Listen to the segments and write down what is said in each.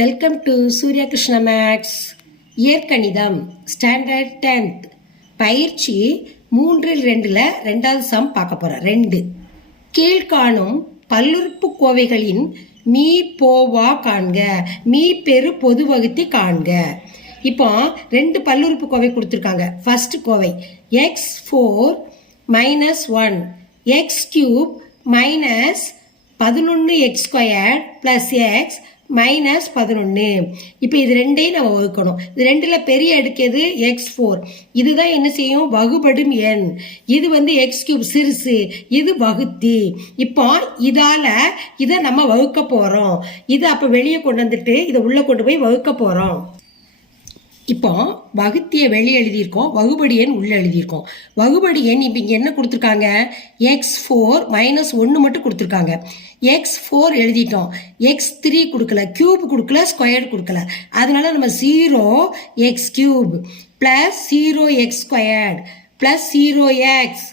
Welcome to Surya Krishna maths இயற்கணிதம் standard tenth பயிற்சி மூன்றில் ரெண்டில் ரெண்டாவது சம் பார்க்க போகிறோம் ரெண்டு. கீழ்காணும் பல்லுறுப்பு கோவைகளின் மீ போவா காண்க. மீ பெரு பொது வகுத்தி காண்க. இப்போ ரெண்டு பல்லுறுப்பு கோவை கொடுத்துருக்காங்க. First Kovai. X four minus one x cube minus பதினொன்று x square plus x minus பதினொன்று இப்போ இது ரெண்டையும் நம்ம வகுக்கணும். இது ரெண்டில் பெரிய அடுக்குது எக்ஸ் ஃபோர் இதுதான் என்ன செய்யும்? வகுபடும் எண். இது வந்து எக்ஸ் கியூப் சிறுசு. இது வகுத்தி. இப்போ இதால் இதை நம்ம வகுக்க போகிறோம் இதை அப்போ வெளியே கொண்டு வந்துட்டு இதை உள்ளே கொண்டு போய் வகுக்க போகிறோம் இப்போ வகுத்திய வெளியே எழுதியிருக்கோம் வகுபடி எண் உள்ள எழுதியிருக்கோம். வகுபடி எண் இப்போ இங்கே என்ன கொடுத்துருக்காங்க? எக்ஸ் ஃபோர் மைனஸ் ஒன்று மட்டும் கொடுத்துருக்காங்க. எக்ஸ் ஃபோர் எழுதிட்டோம். எக்ஸ் த்ரீ கொடுக்கல கியூப் கொடுக்கல ஸ்கொயர் கொடுக்கல. அதனால நம்ம zero x cube plus zero x squared plus zero x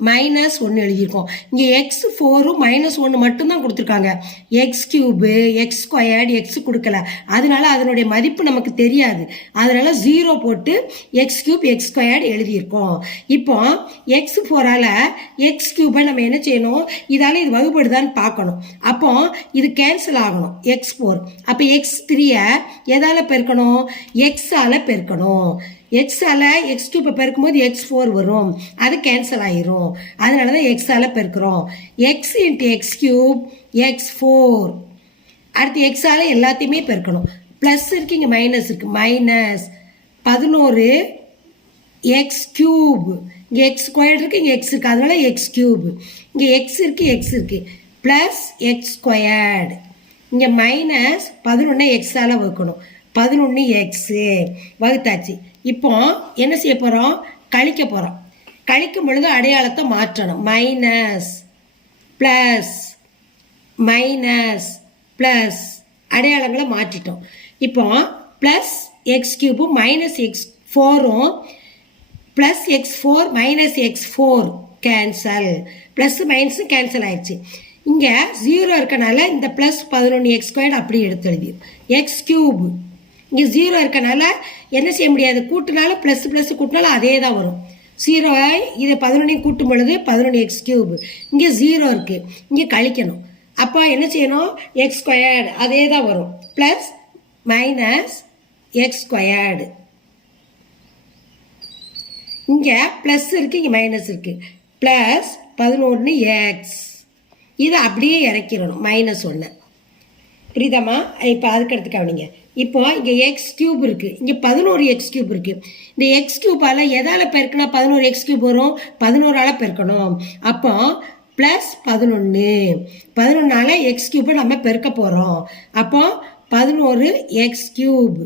minus ஒன்று எழுதியிருக்கோம். இங்கே எக்ஸ் ஃபோரும் மைனஸ் ஒன்று மட்டும்தான் கொடுத்துருக்காங்க. X cube x squared x கொடுக்கல. அதனால அதனுடைய மதிப்பு நமக்கு தெரியாது. அதனால ஜீரோ போட்டு எக்ஸ் கியூப் எக்ஸ் ஸ்கொயர்டு எழுதியிருக்கோம். இப்போ எக்ஸ் ஃபோரால் எக்ஸ் கியூபை நம்ம என்ன செய்யணும்? இதால் இது வகுப்படுதான்னு பார்க்கணும். அப்போ இது கேன்சல் ஆகணும். எக்ஸ் ஃபோர் அப்போ எக்ஸ் த்ரீயை எதால் பெருக்கணும்? எக்ஸால் பெருக்கணும். எக்ஸால் எக்ஸ் கியூப்பை பெருக்கும்போது எக்ஸ் ஃபோர் வரும். அது கேன்சல் ஆயிரும். அதனால தான் எக்ஸால் பெருக்கிறோம். X into x cube x four அடுத்து எக்ஸால் எல்லாத்தையுமே பெருக்கணும். ப்ளஸ் இருக்கு இங்கே மைனஸ் இருக்குது மைனஸ் பதினோரு எக்ஸ் கியூப் இங்கே எக்ஸ் ஸ்கொயர் இருக்குது இங்கே எக்ஸ் இருக்குது அதனால எக்ஸ் கியூப் இங்கே எக்ஸ் இருக்குது எக்ஸ் இருக்குது ப்ளஸ் எக்ஸ் ஸ்கொயர்டு இங்கே மைனஸ் பதினொன்று எக்ஸால் வகுக்கணும். பதினொன்று எக்ஸு வகுத்தாச்சு. இப்போ என்ன செய்ய போகிறோம் கழிக்க போகிறோம் கழிக்கும் பொழுது அடையாளத்தை மாற்றணும். மைனஸ் ப்ளஸ் மைனஸ் ப்ளஸ் அடையாளங்களை மாற்றிட்டோம். இப்போ ப்ளஸ் எக்ஸ் கியூபும் minus x ஃபோரும் plus x four minus x four cancel plus மைனஸும் கேன்சல் ஆயிடுச்சு. இங்கே ஜீரோ இருக்கனால இந்த ப்ளஸ் பதினொன்று எக்ஸ் ஸ்கொயர்டு அப்படி எடுத்து எழுதி எக்ஸ் கியூப் இங்கே ஜீரோ இருக்கனால என்ன செய்ய முடியாது? கூட்டினால ப்ளஸ் ப்ளஸ் கூட்டினாலும் அதே தான் வரும். ஜீரோ இதை பதினொன்றையும் கூட்டும் பொழுது பதினொன்று எக்ஸ் கியூப் இங்கே ஜீரோ இருக்குது இங்கே கழிக்கணும். அப்போ என்ன செய்யணும்? எக்ஸ் ஸ்கொயர்டு அதே தான் வரும். ப்ளஸ் மைனஸ் எக்ஸ் ஸ்கொயர்டு இங்கே ப்ளஸ் இருக்குது இங்கே மைனஸ் இருக்குது ப்ளஸ் பதினொன்று எக்ஸ் இதை அப்படியே இறக்கிடணும் மைனஸ் ஒன்று புரியுதாம்மா? இப்போ அதுக்கு கவனிங்க. இப்போ இங்கே எக்ஸ் கியூப் இருக்குது இங்கே பதினோரு எக்ஸ் கியூப் இருக்குது இந்த எக்ஸ் கியூப்பால் எதால் பெருக்கினா பதினோரு எக்ஸ் கியூப் வரும்? பதினோரால் பெருக்கணும். அப்போ ப்ளஸ் பதினொன்று பதினொன்றால் எக்ஸ் கியூப்பை நம்ம பெருக்க போகிறோம் அப்போ பதினோரு எக்ஸ் கியூப்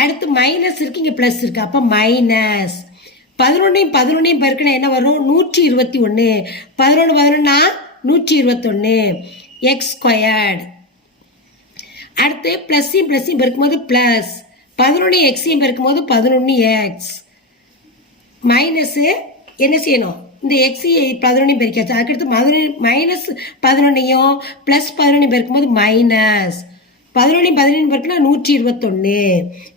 அடுத்து மைனஸ் இருக்கு இங்கே ப்ளஸ் இருக்கு. அப்போ மைனஸ் பதினொன்றையும் பதினொன்றையும் பெருக்கினா என்ன வரும்? நூற்றி இருபத்தி ஒன்று பதினொன்று பதினொன்னா நூற்றி இருபத்தொன்று எக்ஸ் ஸ்கொயர்டு அடுத்து ப்ளஸ்ஸையும் ப்ளஸ்ஸையும் பெருக்கும்போது ப்ளஸ் பதினொன்று எக்ஸையும் பெருக்கும்போது பதினொன்று எக்ஸ் மைனஸு என்ன செய்யணும்? இந்த எக்ஸி பதினொன்றையும் பெருக்காச்சு அதுக்கடுத்து பதினொன்று மைனஸ் பதினொன்றையும் ப்ளஸ் பதினொன்றையும் பெருக்கும்போது மைனஸ் பதினொன்று பதினொன்று பெருக்குனா நூற்றி இருபத்தொன்று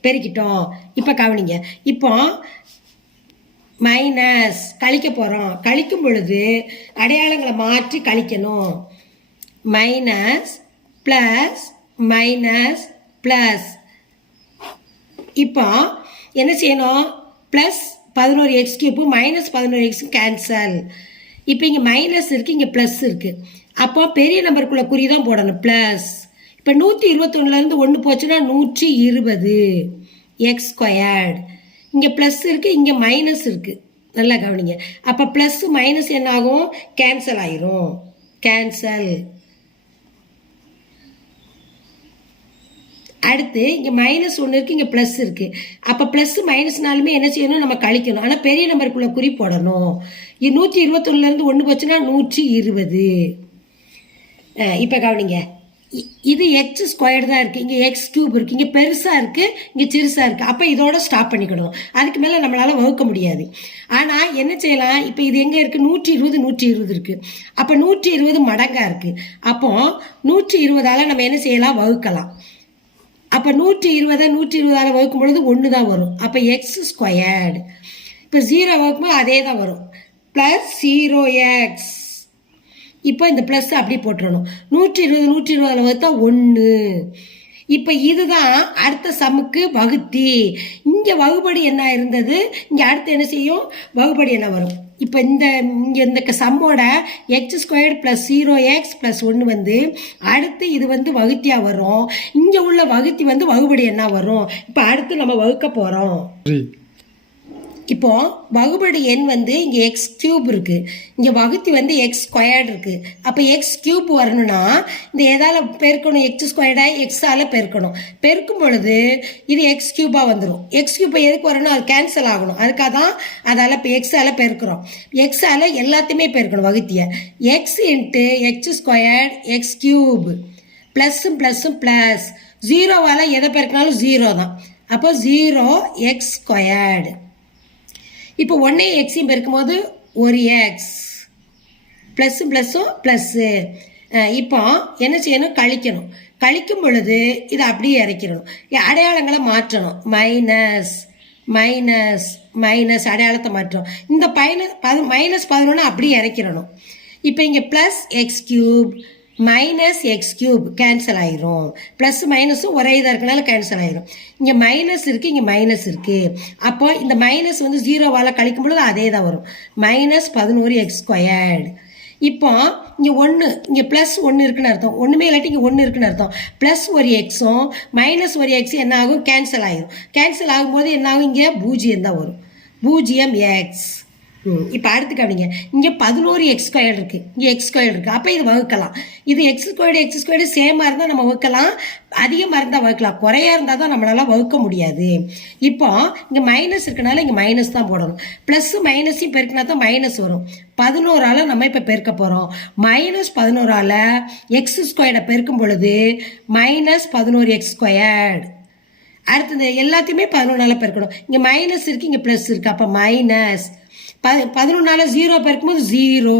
பெருக்கிட்டோம். இப்போ கவனிங்க. இப்போ மைனஸ் கழிக்க போகிறோம் கழிக்கும் பொழுது அடையாளங்களை மாற்றி கழிக்கணும். மைனஸ் ப்ளஸ் மைனஸ் ப்ளஸ் இப்போ என்ன செய்யணும்? ப்ளஸ் பதினோரு எக்ஸ் கியூப்பு மைனஸ் பதினோரு எக்ஸும் கேன்சல் இப்போ இங்கே மைனஸ் இருக்குது இங்கே ப்ளஸ் இருக்குது அப்போ பெரிய நம்பருக்குள்ள குறி தான் போடணும் ப்ளஸ் இப்போ நூற்றி இருபத்தொன்னுலேருந்து ஒன்று போச்சுன்னா நூற்றி இருபது எக்ஸ் ஸ்கொயர்டு இங்கே ப்ளஸ் இருக்குது இங்கே மைனஸ் இருக்குது நல்லா கவனிங்க. அப்போ ப்ளஸ்ஸு மைனஸ் என்ன ஆகும் கேன்சல் ஆயிரும். கேன்சல் அடுத்து இங்கே மைனஸ் ஒன்று இருக்குது இங்கே ப்ளஸ் இருக்குது அப்போ ப்ளஸ் மைனஸ்னாலுமே என்ன செய்யணும்? நம்ம கழிக்கணும். ஆனால் பெரிய நம்பருக்குள்ளே குறி போடணும். இது நூற்றி இருபத்தொன்னுலேருந்து ஒன்று போச்சுன்னா நூற்றி இருபது. இப்போ கவனிங்க. இ- இது எக்ஸ் ஸ்கொயர் தான் இருக்குது இங்கே எக்ஸ் டியூப் இருக்குது இங்கே பெருசாக இருக்குது இங்கே சிறுசாக இருக்குது அப்போ இதோட ஸ்டாப் பண்ணிக்கணும். அதுக்கு மேலே நம்மளால் வகுக்க முடியாது. ஆனால் என்ன செய்யலாம்? இப்போ இது எங்கே இருக்குது நூற்றி இருபது நூற்றி இருபது இருக்குது அப்போ நூற்றி இருபது மடங்காக இருக்குது அப்போ நூற்றி இருபதால் நம்ம என்ன செய்யலாம்? வகுக்கலாம். அப்போ நூற்றி இருபதை நூற்றி இருபதால் வகுக்கும் பொழுது ஒன்று தான் வரும். அப்போ எக்ஸ் ஸ்கொயர்டு இப்போ ஜீரோ வகுக்கும்போது அதே தான் வரும். ப்ளஸ் ஜீரோ எக்ஸ் இப்போ இந்த ப்ளஸ் அப்படி போட்டுடணும் நூற்றி இருபது நூற்றி இருபதில் வகுத்தா ஒன்று இப்போ இதுதான் அடுத்த சம்முக்கு வகுத்தி. இங்கே வகுபடி என்ன இருந்தது? இங்கே அடுத்து என்ன செய்யும்? வகுபடி என்ன வரும்? இப்போ இந்த இங்கே இந்த சம்மோட x squared plus zero x plus ஒன்று வந்து அடுத்து இது வந்து வகுத்தியாக வரும். இங்கே உள்ள வகுத்தி வந்து வகுபடி என்ன வரும்? இப்போ அடுத்து நம்ம வகுக்க போகிறோம் இப்போ வகுபடி எண் வந்து இங்கே எக்ஸ் கியூப் இருக்குது இங்கே வகுத்தி வந்து எக்ஸ் ஸ்கொயர்டு இருக்குது அப்போ எக்ஸ் கியூப் வரணும்னா இந்த எதால் பெருக்கணும் எக்ஸ் ஸ்கொயர்டை எக்ஸால் பெருக்கணும். பெருக்கும் பொழுது இது எக்ஸ் கியூபாக வந்துடும் எக்ஸ் கியூப் எதுக்கு வரணும்? அது கேன்சல் ஆகணும். அதுக்காக தான் அதால் இப்போ எக்ஸால் பெருக்கிறோம். எக்ஸால் எல்லாத்தையுமே பெருக்கணும் வகுத்தியை. X into X squared X cube ப்ளஸ்ஸும் ப்ளஸ்ஸும் ப்ளஸ் ஜீரோவால் எதை பெருக்கினாலும் ஜீரோ தான். அப்போ ஜீரோ எக்ஸ் ஸ்கொயர்டு இப்போ ஒன்னே எக்ஸையும் பெருக்கும்போது ஒரு எக்ஸ் ப்ளஸ்ஸும் ப்ளஸ்ஸும் ப்ளஸ்ஸு இப்போ என்ன செய்யணும்? கழிக்கணும். கழிக்கும் பொழுது இதை அப்படியே இறக்கிடணும். அடையாளங்களை மாற்றணும். மைனஸ் மைனஸ் மைனஸ் அடையாளத்தை மாற்றணும். இந்த பைன பது மைனஸ் பதினொன்று அப்படியே இறக்கிடணும். இப்போ இங்கே plus x cube minus x cube cancel ஆயிரும். ப்ளஸ் மைனஸும் ஒரே இதாக இருக்கனால கேன்சல் ஆயிரும். இங்கே மைனஸ் இருக்குது இங்கே மைனஸ் இருக்குது அப்போ இந்த மைனஸ் வந்து ஜீரோவால் கழிக்கும் பொழுது அதே தான் வரும். மைனஸ் பதினோரு எக்ஸ் ஸ்கொயர்டு இப்போ இங்கே ஒன்று இங்கே ப்ளஸ் ஒன்று இருக்குன்னு அர்த்தம். ஒன்றுமே இல்லாட்டி இங்கே ஒன்று இருக்குன்னு அர்த்தம். ப்ளஸ் ஒரு எக்ஸும் மைனஸ் ஒரு எக்ஸும் என்ன ஆகும் கேன்சல் ஆகிடும் கேன்சல் ஆகும்போது என்ன ஆகும் இங்கே பூஜ்ஜியம் தான் வரும். பூஜ்ஜியம் எக்ஸ் இப்போ அடுத்து கவனிங்க இங்கே பதினோரு எக்ஸ் ஸ்கொயர் இருக்குது இங்கே எக்ஸ் ஸ்கொயர் இருக்குது அப்போ இது வகுக்கலாம். இது எக்ஸ் ஸ்கொயர்டு எக்ஸ் ஸ்கொயர்டு சேமாக இருந்தால் நம்ம வகுக்கலாம். அதிகமாக இருந்தால் வகுக்கலாம். குறையா இருந்தால் தான் நம்மளால வகுக்க முடியாது. இப்போ இங்கே மைனஸ் இருக்கனால இங்கே மைனஸ் தான் போடணும். ப்ளஸ்ஸு மைனஸையும் பெருக்கினா தான் மைனஸ் வரும். பதினோரால் நம்ம இப்போ பெருக்க போகிறோம் மைனஸ் பதினோரால் எக்ஸ் ஸ்கொயர்டை பெருக்கும் பொழுது மைனஸ் பதினோரு எக்ஸ் ஸ்கொயர்டு அடுத்தது எல்லாத்தையுமே பதினொன்றால் பெருக்கணும். இங்கே மைனஸ் இருக்குது இங்கே ப்ளஸ் இருக்குது அப்போ மைனஸ் ப பதினொன்றால் ஜீரோ பெருக்கும்போது ஜீரோ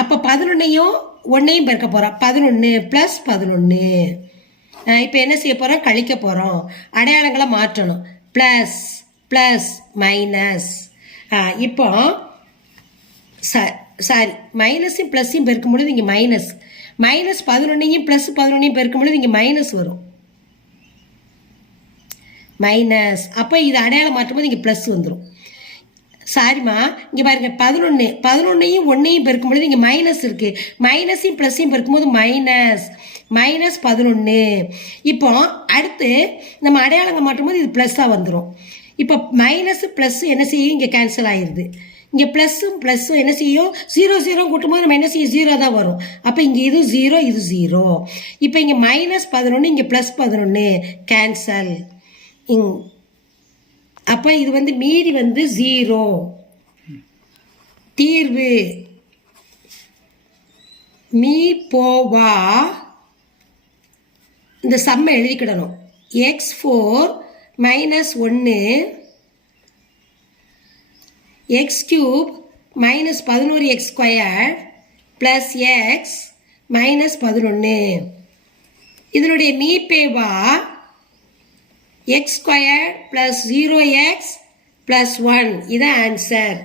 அப்போ பதினொன்னையும் ஒன்றையும் பெருக்க போகிறோம் பதினொன்று ப்ளஸ் பதினொன்று இப்போ என்ன செய்ய போகிறோம் கழிக்க போகிறோம் அடையாளங்களை மாற்றணும். ப்ளஸ் ப்ளஸ் மைனஸ் இப்போ ச சாரி மைனஸையும் ப்ளஸ்ஸையும் பெருக்கும் பொழுது இங்கே மைனஸ் மைனஸ் பதினொன்னையும் ப்ளஸ் பதினொன்னையும் பெருக்கும் பொழுது இங்கே மைனஸ் வரும். மைனஸ் அப்போ இது அடையாளம் மாற்றும் போது இங்கே ப்ளஸ் வந்துடும் சாரிம்மா இங்கே பாருங்க பதினொன்று பதினொன்னையும் ஒன்றையும் பெருக்கும் பொழுது இங்கே மைனஸ் இருக்குது மைனஸையும் ப்ளஸ்ஸையும் பெருக்கும்போது மைனஸ் மைனஸ் பதினொன்று இப்போ அடுத்து நம்ம அடையாளங்கள் மாற்றும் போது இது ப்ளஸ்ஸாக வந்துடும் இப்போ மைனஸ் ப்ளஸ் என்ன செய்யும்? இங்கே கேன்சல் ஆயிடுது இங்கே ப்ளஸ்ஸும் ப்ளஸ்ஸும் என்ன செய்யும்? ஜீரோ ஜீரோ கூட்டும்போது நம்ம என்ன செய்யும்? ஜீரோ தான் வரும். அப்போ இங்கே இது ஜீரோ இது ஜீரோ இப்போ இங்கே மைனஸ் பதினொன்று இங்கே ப்ளஸ் பதினொன்று கேன்சல் இங் அப்போ இது வந்து மீதி வந்து ஜீரோ தீர்வு. மீ போவா இந்த சம்மை எழுதிக்கிடணும். எக்ஸ் ஃபோர் மைனஸ் ஒன்று எக்ஸ் கியூப் மைனஸ் பதினோரு x square plus x minus பதினொன்று இதனுடைய மீப்பேவா x square plus zero x plus one இதான் ஆன்சர்